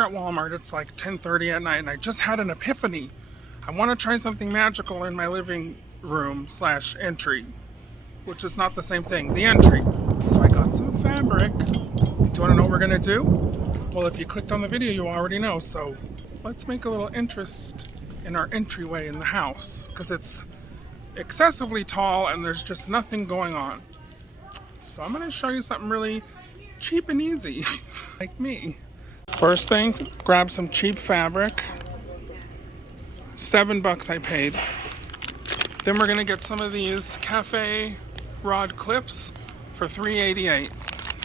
here at Walmart. It's like 10:30 at night and I just had an epiphany. I want to try something magical in my living room slash entry, which is not the same thing, the entry. So I got some fabric. Do you want to know what we're going to do? Well, if you clicked on the video, you already know. So let's make a little interest in our entryway in the house because it's excessively tall and there's just nothing going on. So I'm going to show you something really cheap and easy, like me. First thing, grab some cheap fabric. $7 I paid. Then we're gonna get some of these cafe rod clips for $3.88.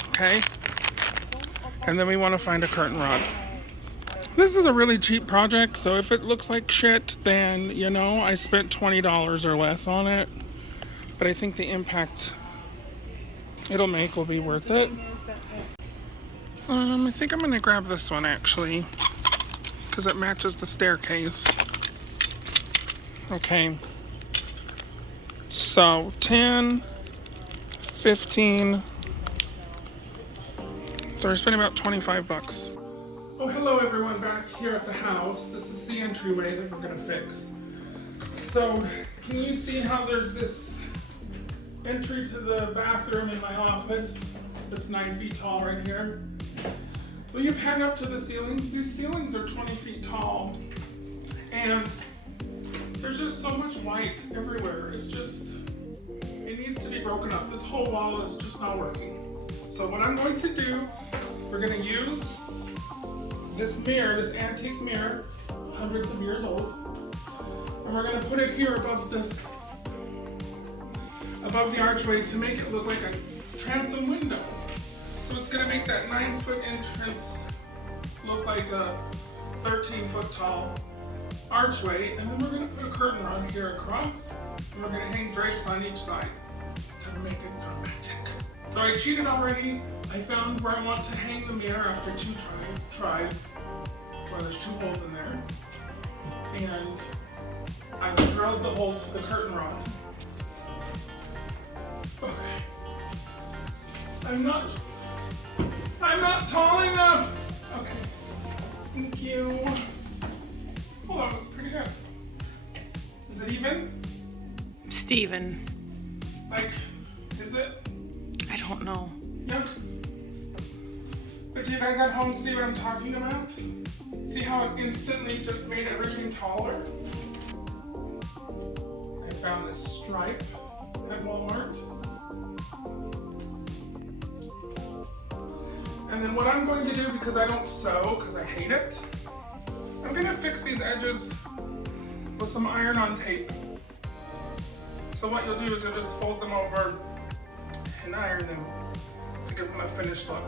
Okay? And then we want to find a curtain rod. This is a really cheap project, so if it looks like shit, then you know I spent $20 or less on it. But I think the impact it'll make will be worth it. I think I'm gonna grab this one actually, because it matches the staircase. Okay. So 10, 15. So we're spending about $25. Oh, hello everyone back here at the house. This is the entryway that we're gonna fix. So can you see how there's this entry to the bathroom in my office that's 9 feet tall right here? Will you pan up to the ceiling? These ceilings are 20 feet tall and there's just so much light everywhere. It needs to be broken up. This whole wall is just not working. So what I'm going to do, we're going to use this mirror, this antique mirror, hundreds of years old, and we're going to put it here above the archway to make it look like a transom window. So it's going to make that 9-foot entrance look like a 13-foot tall archway, and then we're going to put a curtain rod here across, and we're going to hang drapes on each side to make it dramatic. So I cheated already. I found where I want to hang the mirror after 2 tries. Well, there's 2 holes in there, and I've drilled the holes with the curtain rod. Okay. I'm not tall enough. Okay. Thank you. Oh, that was pretty good. Is it even? Steven. Like, is it? I don't know. Yeah. But do you guys at home see what I'm talking about? See how it instantly just made everything taller? I found this stripe at Walmart. And then what I'm going to do, because I don't sew, because I hate it, I'm going to fix these edges with some iron-on tape. So what you'll do is you'll just fold them over and iron them to give them a finished look.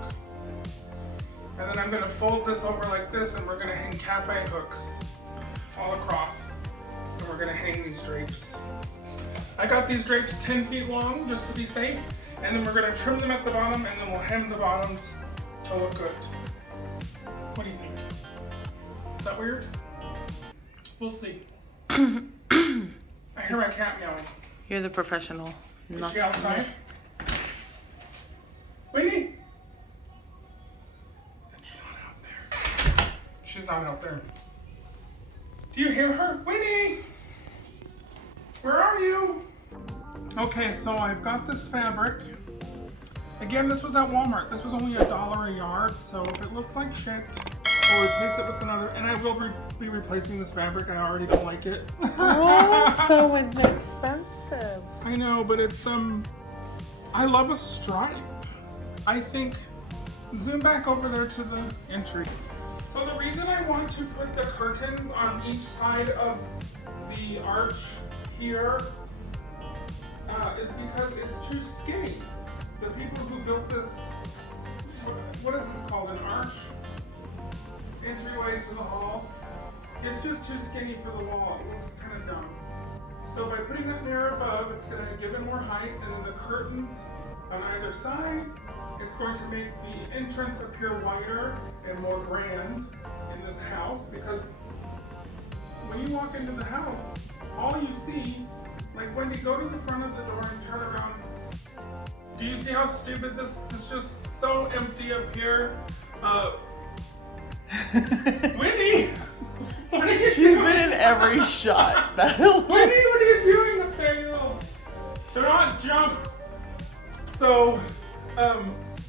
And then I'm going to fold this over like this, and we're going to hang cafe hooks all across. And we're going to hang these drapes. I got these drapes 10 feet long just to be safe. And then we're going to trim them at the bottom, and then we'll hem the bottoms to look good. What do you think? Is that weird? We'll see. I hear my cat meowing. You're the professional. Is she outside? Winnie! She's not out there. She's not out there. Do you hear her? Winnie! Where are you? Okay, so I've got this fabric. Again, this was at Walmart. This was only $1 a yard, so if it looks like shit, we'll replace it with another, and I will be replacing this fabric. I already don't like it. Oh, so inexpensive. I know, but it's I love a stripe. I think, zoom back over there to the entry. So the reason I want to put the curtains on each side of the arch here is because it's too skinny. The people who built this, what is this called, an arch? Entryway to the hall. It's just too skinny for the wall. It looks kind of dumb. So by putting that mirror above, it's going to give it more height, and then the curtains on either side, it's going to make the entrance appear wider and more grand in this house, because when you walk into the house, all you see, like when you go to the front of the door and turn around, do you see how stupid this is? Just so empty up here. Winnie! What are you She's doing? been in every shot. Winnie, what are you doing up there, you little? Do not jump. So,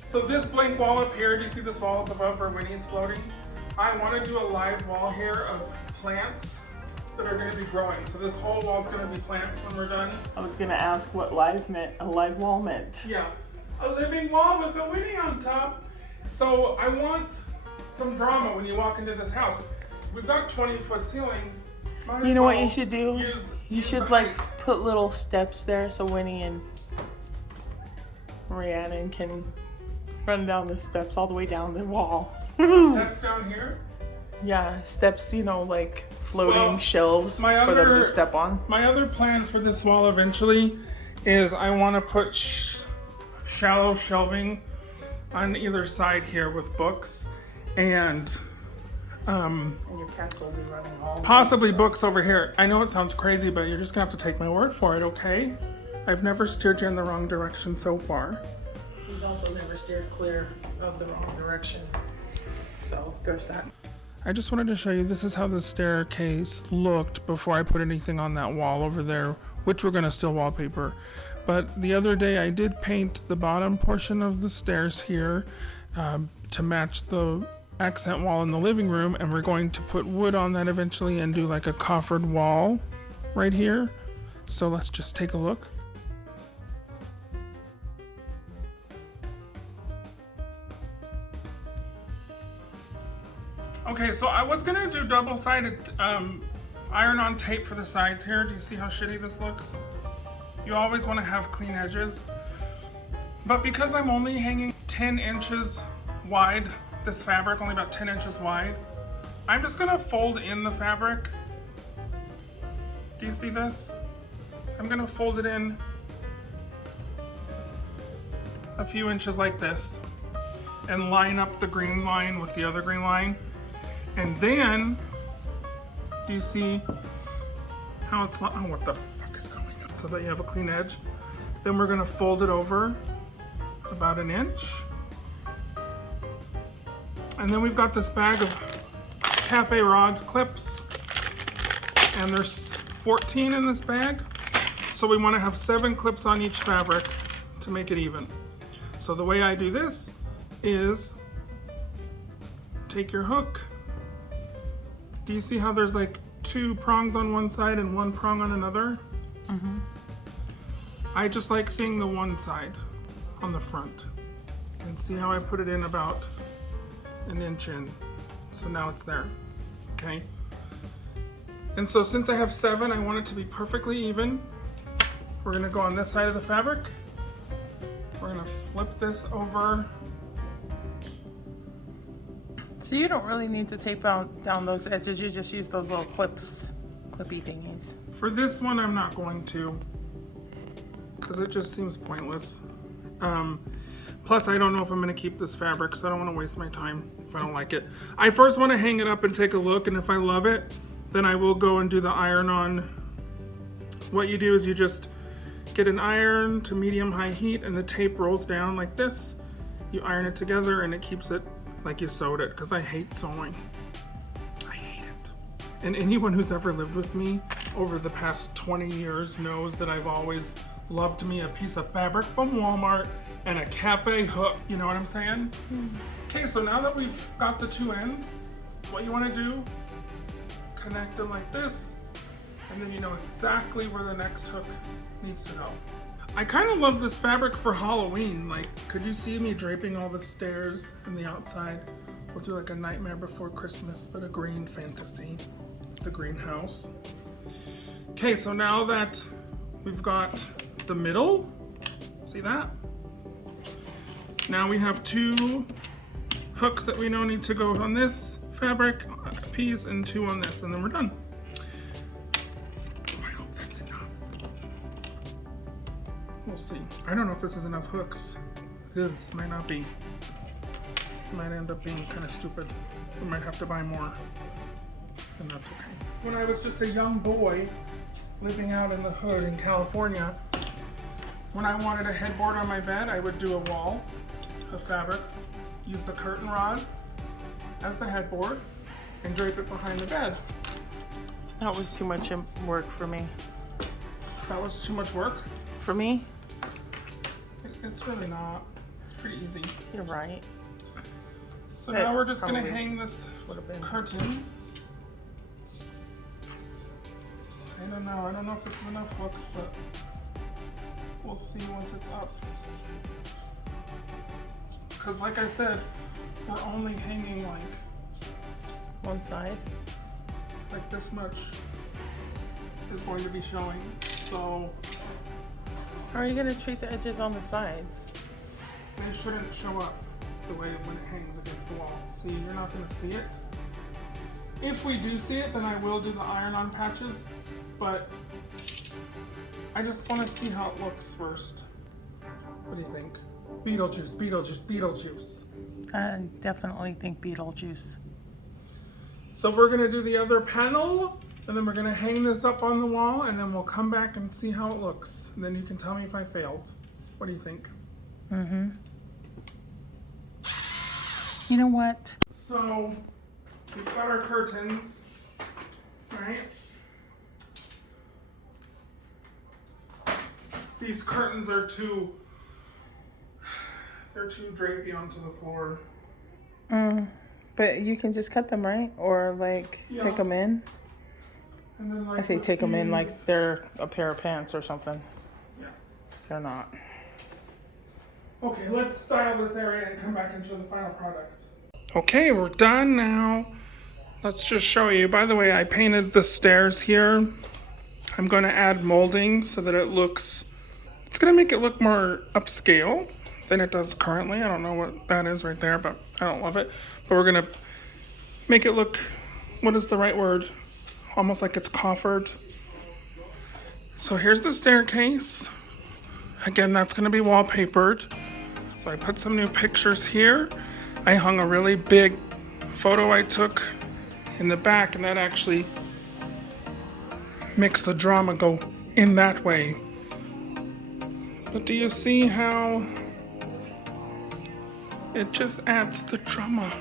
so this blank wall up here, do you see this wall up above where Winnie's floating? I want to do a live wall here of plants that are going to be growing. So this whole wall is going to be plants when we're done. I was gonna ask what live meant. A live wall meant. Yeah, a living wall with a Winnie on top. So I want some drama when you walk into this house. We've got 20-foot ceilings. Might You as know what well you should do? You use should the like height. put little steps there so Winnie and Rhiannon can run down the steps all the way down the wall. Steps down here. Yeah, steps, you know, like floating Well, shelves my for them other- to step on. My other plan for this wall eventually is I want to put shallow shelving on either side here with books and And your cats will be running all possibly books over here. I know it sounds crazy, but you're just gonna have to take my word for it, okay? I've never steered you in the wrong direction so far. He's also never steered clear of the wrong direction. So there's that. I just wanted to show you, this is how the staircase looked before I put anything on that wall over there, which we're gonna still wallpaper. But the other day I did paint the bottom portion of the stairs here to match the accent wall in the living room, and we're going to put wood on that eventually and do like a coffered wall right here. So let's just take a look. Okay, so I was gonna do double-sided iron-on tape for the sides here. Do you see how shitty this looks? You always want to have clean edges. But because I'm only hanging 10 inches wide, this fabric, only about 10 inches wide, I'm just gonna fold in the fabric. Do you see this? I'm gonna fold it in a few inches like this and line up the green line with the other green line. And then, do you see how it's, oh, what the fuck is going on? So that you have a clean edge. Then we're gonna fold it over about an inch. And then we've got this bag of cafe rod clips. And there's 14 in this bag. So we wanna have 7 clips on each fabric to make it even. So the way I do this is take your hook. Do you see how there's like 2 prongs on one side and 1 prong on another? Mm-hmm. I just like seeing the one side on the front. And see how I put it in about an inch in. So now it's there, okay? And so since I have 7, I want it to be perfectly even. We're gonna go on this side of the fabric. We're gonna flip this over. So you don't really need to tape out down those edges. You just use those little clippy thingies. For this one, I'm not going to, because it just seems pointless. Plus, I don't know if I'm going to keep this fabric, so I don't want to waste my time if I don't like it. I first want to hang it up and take a look, and if I love it, then I will go and do the iron-on. What you do is you just get an iron to medium-high heat, and the tape rolls down like this. You iron it together, and it keeps it like you sewed it, because I hate sewing. I hate it. And anyone who's ever lived with me over the past 20 years knows that I've always loved me a piece of fabric from Walmart and a cafe hook. You know what I'm saying? Okay, so now that we've got the 2 ends, what you want to do, connect them like this, and then you know exactly where the next hook needs to go. I kind of love this fabric for Halloween. Like, could you see me draping all the stairs from the outside? We'll do like a Nightmare Before Christmas, but a green fantasy, the greenhouse. Okay, so now that we've got the middle, see that? Now we have 2 hooks that we know need to go on this fabric piece and 2 on this, and then we're done. I hope that's enough. We'll see. I don't know if this is enough hooks. This might not be. This might end up being kind of stupid. We might have to buy more, and that's okay. When I was just a young boy living out in the hood in California, when I wanted a headboard on my bed, I would do a wall of fabric, use the curtain rod, as the headboard and drape it behind the bed. That was too much work for me. That was too much work? For me? It's really not. It's pretty easy. You're right. So now we're just gonna probably hang this curtain. I don't know. I don't know if this is enough hooks, but we'll see once it's up. Because like I said, we're only hanging like One side. like this much is going to be showing. So How are you gonna treat the edges on the sides? they shouldn't show up the way when it hangs against the wall. See, you're not gonna see it. If we do see it, then I will do the iron-on patches, but I just want to see how it looks first. What do you think? Beetlejuice, Beetlejuice, Beetlejuice. I definitely think Beetlejuice. So we're gonna do the other panel, and then we're gonna hang this up on the wall, and then we'll come back and see how it looks. And then you can tell me if I failed. What do you think? Mm-hmm. You know what? So we've got our curtains, right? These curtains are they're too drapey onto the floor. But you can just cut them, right? Or like take them in. And then like I say with take them in these- like they're a pair of pants or something. Yeah. They're not. Okay, let's style this area and come back and show the final product. Okay, we're done now. Let's just show you. By the way, I painted the stairs here. I'm going to add molding so that it looks, it's going to make it look more upscale than it does currently. I don't know what that is right there, but I don't love it. But we're going to make it look, what is the right word? Almost like it's coffered. So here's the staircase. Again, that's going to be wallpapered. So I put some new pictures here. I hung a really big photo I took in the back, and that actually makes the drama go in that way. But do you see how it just adds the drama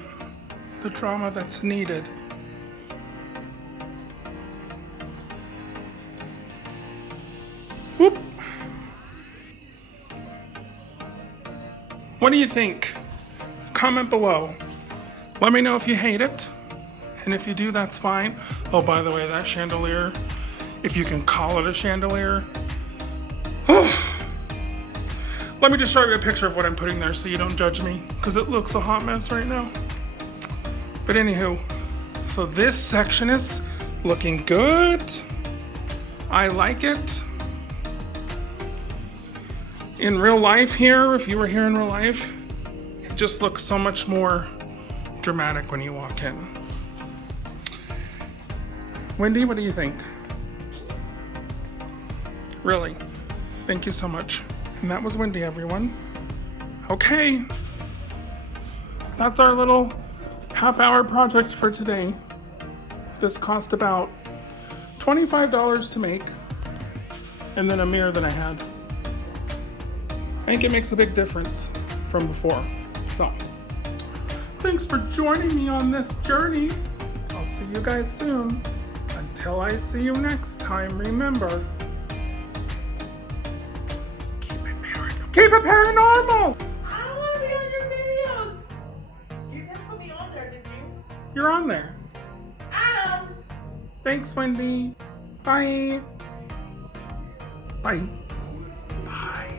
that's needed? Whoop. What do you think? Comment below. Let me know if you hate it. And if you do, that's fine. Oh, by the way, that chandelier, if you can call it a chandelier. Let me just show you a picture of what I'm putting there so you don't judge me, because it looks a hot mess right now. But anywho, so this section is looking good. I like it. In real life here, if you were here in real life, it just looks so much more dramatic when you walk in. Wendy, what do you think? Really? Thank you so much. And that was Wendy, everyone. Okay. That's our little half-hour project for today. This cost about $25 to make, and then a mirror that I had. I think it makes a big difference from before. So, thanks for joining me on this journey. I'll see you guys soon. Until I see you next time, remember, keep it paranormal. Keep it paranormal! I don't want to be on your videos. You didn't put me on there, did you? You're on there. Adam! Thanks, Wendy. Bye. Bye. Bye.